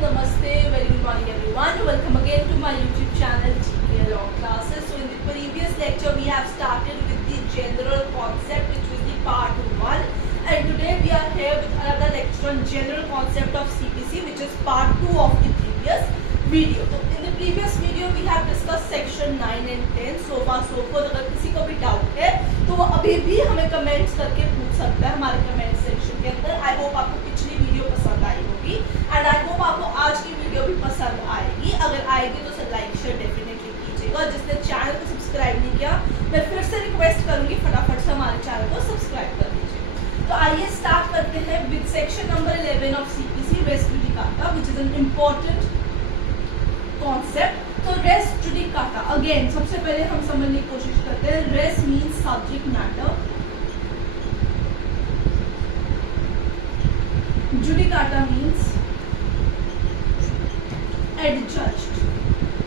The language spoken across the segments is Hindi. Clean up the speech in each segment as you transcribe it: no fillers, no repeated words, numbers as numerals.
namaste, very good morning everyone. Welcome again to my YouTube channel GK Law Classes. So in the previous lecture we have started with the general concept, which was the part 1, and today we are here with another lecture on general concept of CPC, which is part 2 of the previous video. So in the previous video we have discussed section 9 and 10 so far so forth. अगर किसी को भी डाउट है तो वो अभी भी हमें कमेंट्स करके पूछ सकता है हमारे कमेंट सेक्शन के अंदर. आई होप आपको पिछली वीडियो पसंद आई होगी एंड आई होप आपको आज की वीडियो भी पसंद आएगी. अगर आएगी तो सर लाइक शेयर डेफिनेटली कीजिएगा. जिसने चैनल को सब्सक्राइब नहीं किया मैं फिर से रिक्वेस्ट करूंगी फटाफट से हमारे चैनल को सब्सक्राइब कर दीजिए. तो आइए स्टार्ट करते हैं with section number 11 of CPC, res judicata, which is an important concept. तो रेस जुडिकाटा अगेन सबसे पहले हम समझने की कोशिश करते हैं. Res means subject matter, judicata means adjudged,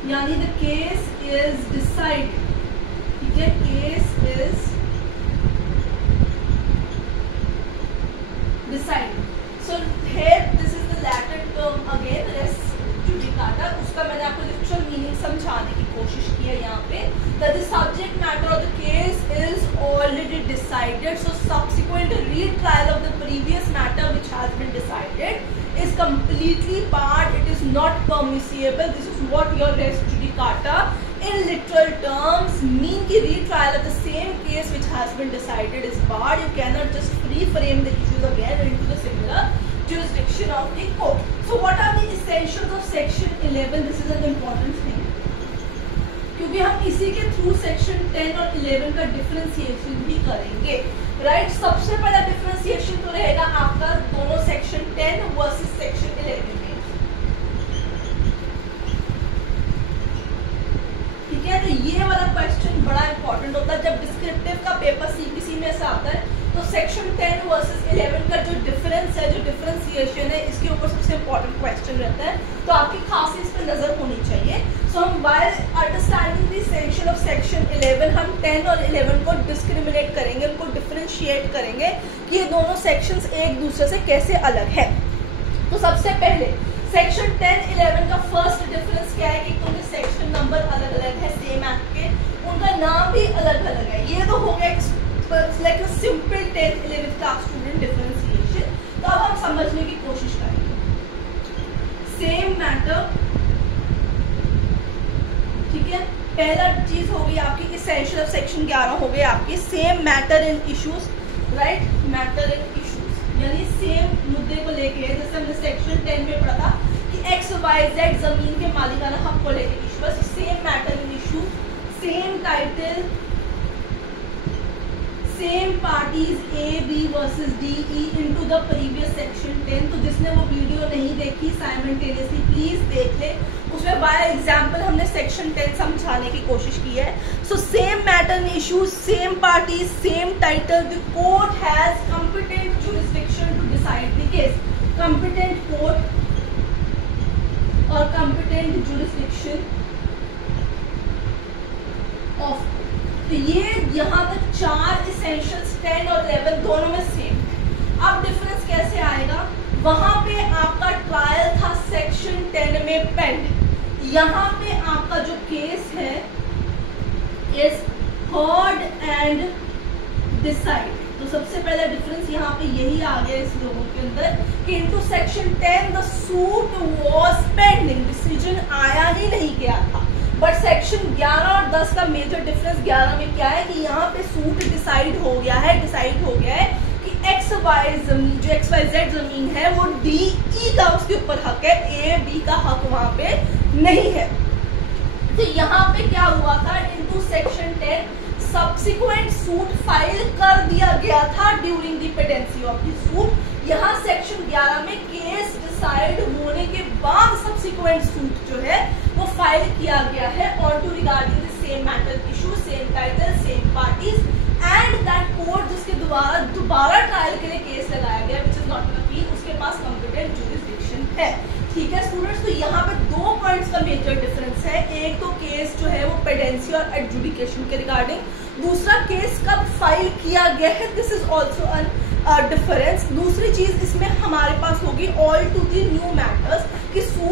यानी द केस इज डिसाइडेड. ठीक है, case is decided. So here this is the Latin term again res judicata. उसका मैंने आपको लिटरल मीनिंग समझाने की कोशिश की है यहाँ पे. That the subject matter of the case is already decided. So subsequent retrial of the previous matter which has been decided is completely barred. It is not permissible. This is what your res judicata in literal terms mean ki retrial of the same case which has been decided is barred. You cannot just frame the issues again into the similar jurisdiction of the court. So what are the essentials of section 11? This is an important thing क्योंकि हम इसी के थ्रू सेक्शन 10 और 11 का डिफरेंशिएशन भी करेंगे. राइट, सबसे पहला डिफरेंशिएशन तो रहेगा आपका दोनों सेक्शन 10 वर्सेस सेक्शन 11 में. ठीक है, तो ये वाला क्वेश्चन बड़ा इंपॉर्टेंट होता है जब डिस्क्रिप्टिव का पेपर सीपीसी में से आता है. तो सेक्शन 10 वर्सेस 11 का जो डिफरेंस है, जो डिफरेंशिएशन है, इसके ऊपर सबसे इंपॉर्टेंट क्वेश्चन रहता है. तो आपकी खास इस पर नजर होनी चाहिए. सो हम while understanding the essential of section 11 हम 10 और 11 को डिस्क्रिमिनेट करेंगे, उनको डिफरेंशिएट करेंगे कि ये दोनों सेक्शंस एक दूसरे से कैसे अलग है. तो सबसे पहले सेक्शन 10-11 का फर्स्ट डिफरेंस क्या है कि उनके सेक्शन नंबर अलग अलग है सेम एक्ट के, उनका नाम भी अलग अलग है. ये तो हो गया like simple 10th-11th class student differentiation. तो अब हम समझने की कोशिश करेंगे. सेम मैटर, ठीक है, पहला चीज हो गई आपकी इसेंशियल ऑफ सेक्शन 11 हो गई आपकी same matter in issues. Right, matter in issues यानी सेम मुद्दे को लेके, जैसे हमने सेक्शन 10 में पढ़ा था कि XYZ जमीन के मालिकाना हक को लेके इशू है. Same matter in issue, same title, same parties A, B versus D, E into the previous section 10. तो जिसने वो वीडियो नहीं देखी साइमल्टेनियसली प्लीज देख ले. उसमें बाय एग्जांपल हमने सेक्शन 10 समझाने की कोशिश की है. So same matter issue, same party, same title, the court has competent jurisdiction to decide the case. Competent court और कॉम्पिटेंट जुरिस्डिक्शन ऑफ. तो ये यहाँ तक 4 इसेंशियल्स 10 और 11 दोनों में सेम. अब डिफरेंस कैसे आएगा? वहां पे आपका ट्रायल था सेक्शन 10 में पेंड, यहाँ पे आपका जो केस है इज हर्ड एंड डिसाइड. तो सबसे पहला डिफरेंस यहाँ पे यही आ गया इस लोगों के अंदर कि into section 10 the suit was pending, decision आया ही नहीं गया था. बट सेक्शन 11 और 10 का मेजर डिफरेंस 11 में क्या है कि यहाँ पे सूट डिसाइड हो गया है कि XYZ जमीन है वो DE का उसके ऊपर हक है, A B का हक वहां पे नहीं है. तो यहाँ पे क्या हुआ था, into section 10 subsequent suit file कर दिया गया था during the pendency of the suit. यहाँ सेक्शन 11 में केस डिसाइड होने के बाद सब्सिक्वेंट सूट जो है वो फाइल किया गया है on to regarding the same matter issue, same title, same parties and that court जिसके द्वारा दोबारा ट्रायल के लिए केस लगाया गया which is not an appeal, उसके पास कॉम्पिटेंट जुरिस्डिक्शन है. ठीक है स्टूडेंट्स, तो यहाँ पे 2 पॉइंट्स का मेजर डिफरेंस है. एक तो केस जो है वो पेडेंसी और एडजुडिकेशन के रिगार्डिंग, दूसरा केस कब फाइल किया गया है, this is also an difference. दूसरी चीज इसमें हमारे पास होगी all to the new matters कि सूट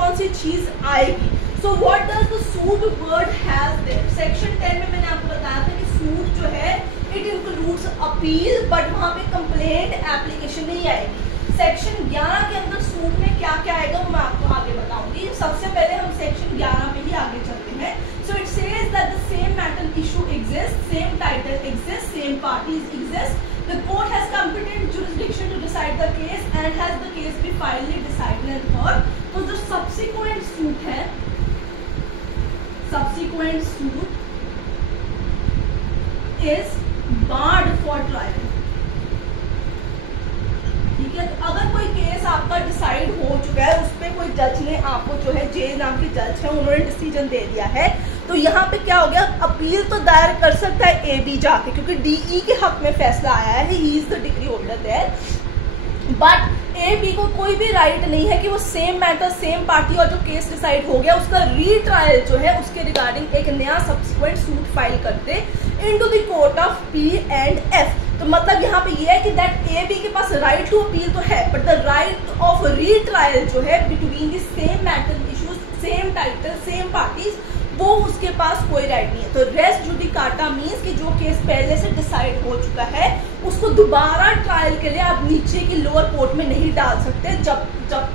कौन सी चीज आएगी। So what does the suit word has there. Section 10 में मैंने आपको बताया था कि सूट जो है इट इंक्लूड्स अपील, बट वहां पे कंप्लेंट एप्लीकेशन नहीं आएगी। सेक्शन 11 के अंदर सूट में क्या क्या आएगा वो मैं आपको आगे बताऊंगी। सबसे पहले हम सेक्शन 11 पे ही आगे चलते हैं। So it says that the same matter issue exist, same title exist, same parties exist, the court has competent jurisdiction to decide the case and has the case be finally decided and heard. तो जो सब्सिक्वेंट सूट है, subsequent suit is barred for trial. ठीक है, तो अगर कोई केस आपका डिसाइड हो चुका है, उस पर कोई जज ने आपको जो है जे नाम के जज है उन्होंने डिसीजन दे दिया है, तो यहाँ पे क्या हो गया, अपील तो दायर कर सकता है एबी जाके, क्योंकि डीई के हक में फैसला आया है, he is the degree holder there, but AB को कोई भी राइट नहीं है कि वो सेम मैटर, सेम पार्टी और जो केस डिसाइड हो गया उसका रीट्रायल जो है उसके रिगार्डिंग एक नया सब्सिक्वेंट सूट फाइल करते into the court of P and F. तो मतलब यहाँ पे ये है कि दैट ए बी के पास राइट टू अपील तो है, but the right of retrial जो है between the same matter issues, same title, same parties, वो उसके पास कोई राइट नहीं है। तो रेस्ट जुडिकाटा मीन्स कि जो केस पहले से डिसाइड हो चुका है उसको दोबारा ट्रायल के लिए आप नीचे की लोअर कोर्ट में नहीं डाल सकते जब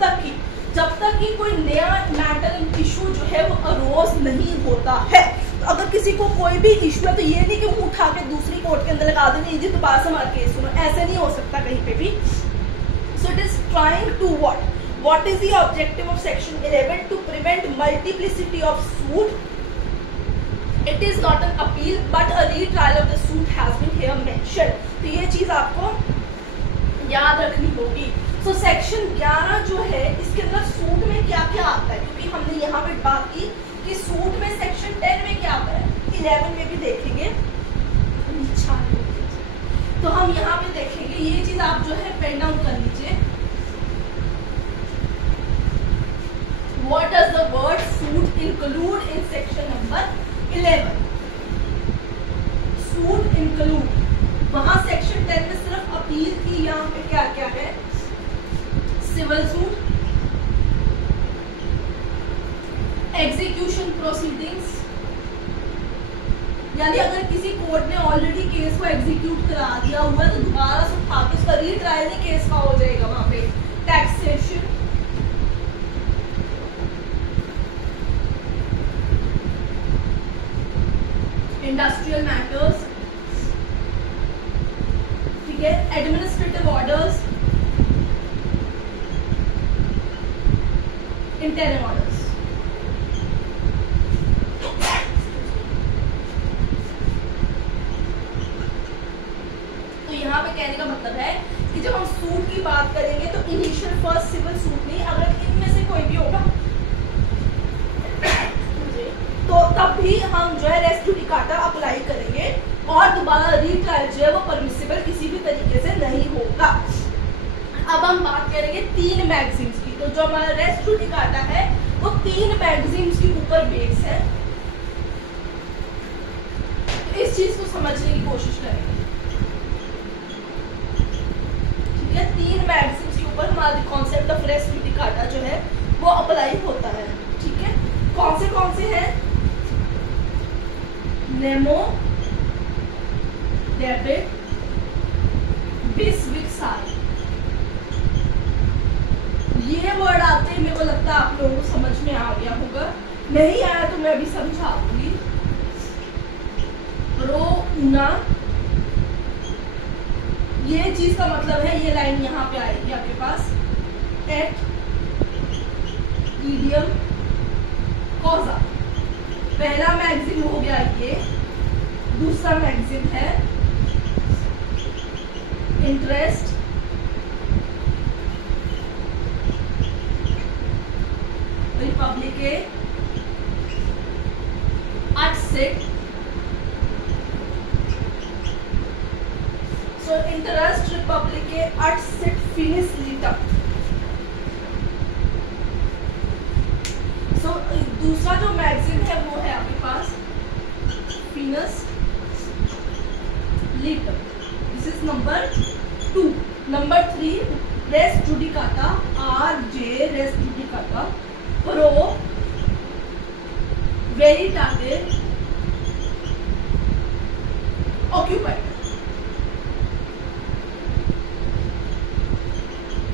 तक कि कोई नया मैटर इशू जो है वो अरोज नहीं होता है। तो अगर किसी को कोई भी इशू है तो ये नहीं कि वो उठा के दूसरी कोर्ट के अंदर लगा देंगे जी दोबारा से हमारा केस सुनो, ऐसे नहीं हो सकता कहीं पे भी। So it is trying to what is the objective of section 11? To prevent multiplicity of suit. It is not an appeal but a retrial of the suit has been here mentioned. तो ये चीज आपको याद रखनी होगी। तो सेक्शन 11 जो है इसके अंदर सूट में क्या क्या आता है, क्योंकि हमने यहाँ पे बात की कि सूट में सेक्शन 10 में क्या आता है, 11 में भी देखेंगे। तो हम यहाँ पे देखेंगे, ये चीज आप जो है पेन डाउन कर लीजिए। What does the word suit include in section number 11? Suit include, वहाँ सेक्शन 10 में सिर्फ अपील की, यहाँ पे क्या क्या है, सिविल सूट, एग्जीक्यूशन प्रोसीडिंग्स, यानी अगर किसी कोर्ट ने ऑलरेडी केस को एग्जीक्यूट करा दिया हुआ है तो दोबारा से उठा के उसका रीट्रायल नहीं केस का हो जाएगा वहां पे। टैक्सेशन, इंडस्ट्रियल मैटर्स, ठीक है, एडमिनिस्ट्रेटिव ऑर्डर्स, इंटरिम ऑर्डर्स। तो यहाँ पे कहने का मतलब है कि जब हम सूट की बात करेंगे तो इनिशियल फर्स्ट सिविल सूट नहीं, अगर इनमें से कोई भी होगा तो तब भी हम जो है रेस्ट जुडिकाटा अप्लाई करेंगे और दोबारा रीट्रायल जो है वो परमिसिबल किसी भी तरीके से नहीं होगा। अब हम बात करेंगे 3 मैगजीन्स की। तो जो हमारा रेस्ट जुडिकाटा है वो 3 मैगजीन्स के ऊपर बेस है। तो इस चीज को समझने की कोशिश करेंगे, ठीक है। 3 मैगजीन्स के ऊपर हमारा कॉन्सेप्ट ऑफ रेस्ट जुडिकाटा जो है वो अप्लाई होता है, ठीक है। कौन से हैं? Nemo, debet, bis vexari. ये वर्ड आते ही मेरे को लगता है आप लोगों को समझ में आ गया होगा, नहीं आया तो मैं अभी समझा दूंगी। प्रो उना, ये चीज का मतलब है, ये लाइन यहाँ पे आएगी आपके पास, एट ईडियम कॉजा। पहला मैगजीन हो गया ये, दूसरा मैगजीन है interest, reipublicae ut sit. So interest, reipublicae ut sit, finis litium. दूसरा जो मैगजीन है वो है आपके पास finis litium, this is number 2। Number 3 res judicata, RJ res judicata, pro veritate occupied।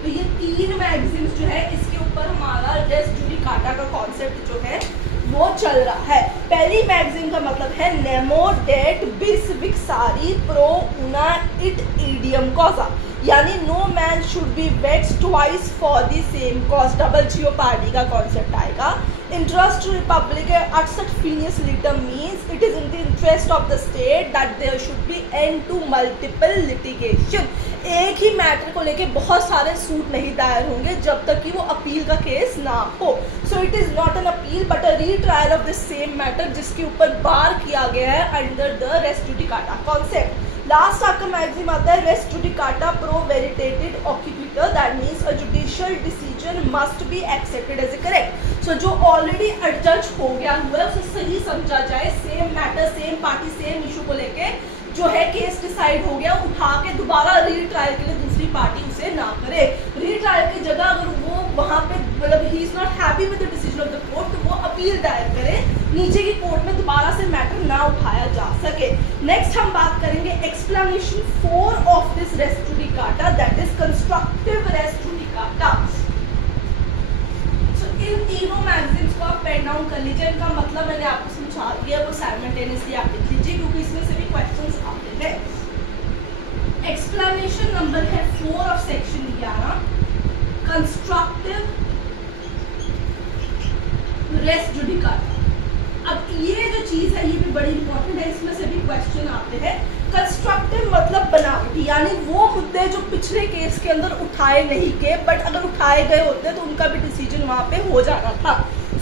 तो ये 3 मैगजीन्स जो है इसके ऊपर हमारा रेस जुडिकाटा का कॉन्सेप्ट जो है वो चल रहा है। पहली मैगजीन का मतलब है नेमो डेट bis vexari pro una et eadem causa, यानी no man should be vexed twice for the same cause, double jeopardy का कॉन्सेप्ट आएगा। Interest reipublicae ut sit finis litium means it is in the interest of the state that there should be end to multiple litigation. एक ही मैटर को लेके बहुत सारे सूट नहीं दायर होंगे जब तक कि वो अपील का केस ना हो। So it is not an appeal but a retrial of the same matter जिसके ऊपर बार किया गया है under the res judicata concept. Last आपका मैगजीन आता है res judicata pro veritate accipitur, that means a judicial decision must be accepted as a correct. So जो ऑलरेडी एडजज हो गया हुआ है उसे सही समझा जाए, same matter same party same issue को लेके जो है केस डिसाइड हो गया, उठा के दोबारा रीट्रायल के लिए दूसरी पार्टी उसे ना करे। रीट्रायल की जगह अगर वो वहाँ पे मतलब he is not happy with the decision of the court तो वो अपील दायर करे, नीचे की कोर्ट में दोबारा से मैटर ना उठाया जा सके। नेक्स्ट हम बात करेंगे explanation 4 of this res judicata, that is constructive res judicata. इन तीनों मैगजीन्स को आप पेन डाउन कर लीजिए, इनका मतलब मैंने आपको समझा दिया, वो साइमल्टेनियसली आप लिख लीजिए क्योंकि इसमें से भी क्वेश्चंस आते हैं। एक्सप्लेनेशन नंबर है 4 of section 11 constructive res judicata. अब ये जो चीज है ये भी बड़ी इंपॉर्टेंट है, इसमें से भी क्वेश्चन आते हैं। कंस्ट्रक्टिव मतलब बनावटी, यानी वो मुद्दे जो पिछले केस के अंदर उठाए नहीं गए बट अगर उठाए गए होते तो उनका भी डिसीजन वहां पे हो जाना था।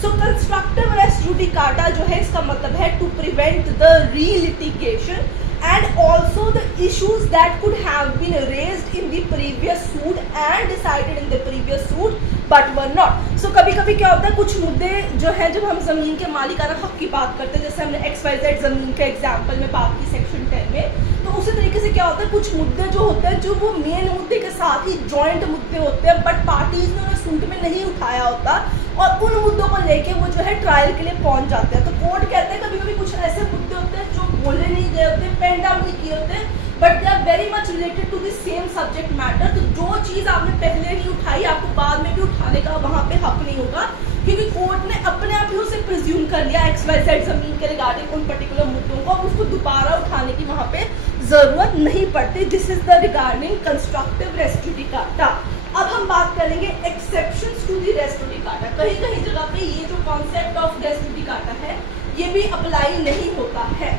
सो कंस्ट्रक्टिव रेस जुडिकाटा जो है इसका मतलब है to prevent the relitigation and also the issues that could have been raised in the previous suit and decided in the previous suit but were not. So कभी कभी क्या होता है कुछ मुद्दे जो है जब हम ज़मीन के मालिकाना हक की बात करते हैं, जैसे हमने XYZ ज़मीन के एग्जाम्पल में बात की सेक्शन 10 में, तो उसी तरीके से क्या होता है कुछ मुद्दे जो होते हैं जो वो मेन मुद्दे के साथ ही जॉइंट मुद्दे होते हैं बट पार्टीज ने उन्हें सूट में नहीं उठाया होता और उन मुद्दों को लेके वो जो है ट्रायल के लिए पहुंच जाते हैं। तो कोर्ट कहते हैं कभी कभी कुछ ऐसे मुद्दे होते हैं जो बोले नहीं गए होते, पेन डाउन नहीं किए होते but they are very much related to the same subject matter. तो जो चीज़ आपने पहले नहीं उठाई आपको बाद में भी उठाने का वहाँ पे हक नहीं होगा क्योंकि कोर्ट ने अपने आप ही उसे प्रिज्यूम कर लिया XYZ जमीन के रिगार्डिंग उन पर्टिकुलर मुद्दों को, उसको दोबारा उठाने की वहाँ पे जरूरत नहीं पड़ती। This is the regarding constructive res judicata. अब हम बात करेंगे exceptions to the res judicata. कहीं कहीं जगह पे ये जो कॉन्सेप्ट ऑफ रेस जुडिकाटा है ये भी अप्लाई नहीं होता है।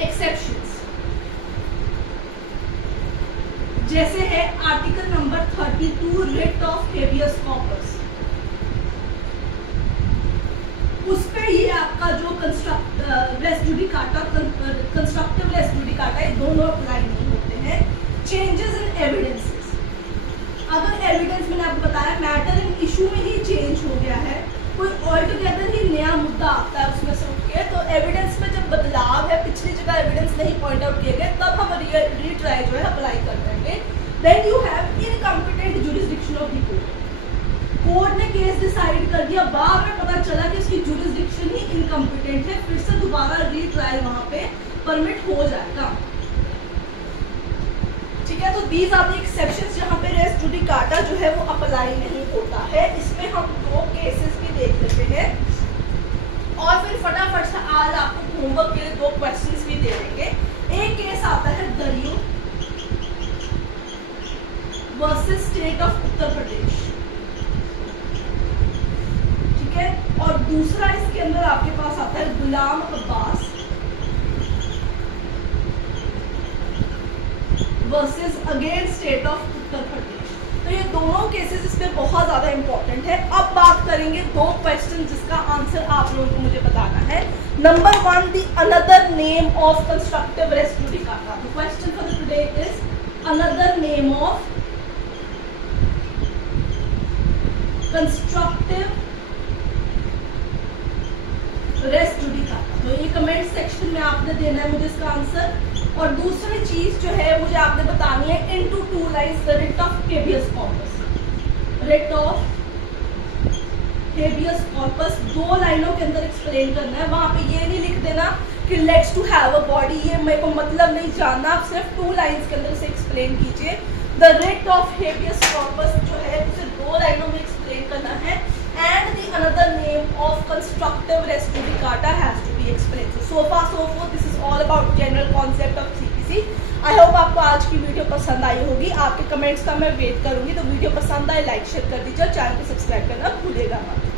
एक्सेप्शंस जैसे है article number 32 writ of habeas corpus, उस पे ही आपका जो res judicata constructive res judicata ये दोनों अप्लाई नहीं होते हैं। चेंजेस इन एविडेंसेस, अगर एविडेंस मैंने आपको बताया मैटर इन इशू में ही चेंज हो गया है, कोई ऑल टुगेदर ही नया मुद्दा आता है उसमें से उठ के, तो एविडेंस में जब बदलाव है पिछली जगह एविडेंस नहीं पॉइंट आउट किए गए तब हम रीट्राई जो है अप्लाई कर देंगे। Then you have incompetent jurisdiction of the court, court ने केस डिसाइड कर दिया, बाद में पता चला कि उसकी जुरिसडिक्शन ही इनकम्पिटेंट है, फिर से दोबारा रीट्रायल वहां पे परमिट हो जाएगा। ठीक है, तो दीज आर द एक्सेप्शंस जहां पे रेस जुडिकाटा जो है वो अप्लाई नहीं होता है। इसमें हम 2 केसेस भी देख लेते हैं और फिर फटाफट से आज आपको होमवर्क के लिए 2 क्वेश्चंस भी दे देंगे। एक केस आता है दरियो वर्सेस स्टेट ऑफ उत्तर प्रदेश, ठीक है, और दूसरा इसके अंदर आपके पास आता है Ghulam Abbas versus again state of Uttar Pradesh. तो ये दोनों केसेस इसमें बहुत ज़्यादा इंपॉर्टेंट है। अब बात करेंगे 2 क्वेश्चन जिसका आंसर आप लोगों को मुझे बताना है। Number 1, the another name of constructive res judicata. The question for today is another name of constructive res judicata. तो ये कमेंट सेक्शन में आपने देना है मुझे इसका आंसर। और दूसरी चीज जो है मुझे आपने बतानी है into 2 lines the writ of habeas corpus, writ of habeas corpus 2 लाइनों के अंदर एक्सप्लेन करना है। वहाँ पे ये नहीं लिख देना कि let's to have a body, ये मेरे को मतलब नहीं जानना, आप सिर्फ 2 लाइन्स के अंदर से एक्सप्लेन कीजिए। The writ of habeas corpus जो है उसे 2 लाइनों में एक्सप्लेन करना है। And the another name of constructive res judicata has to be explain. So far so forth, this is all about general concept of CPC. I hope आपको आज की वीडियो पसंद आई होगी। आपके कमेंट्स का मैं वेट करूंगी, तो वीडियो पसंद आए लाइक शेयर कर दीजिए और चैनल को सब्सक्राइब करना भूलेगा मत।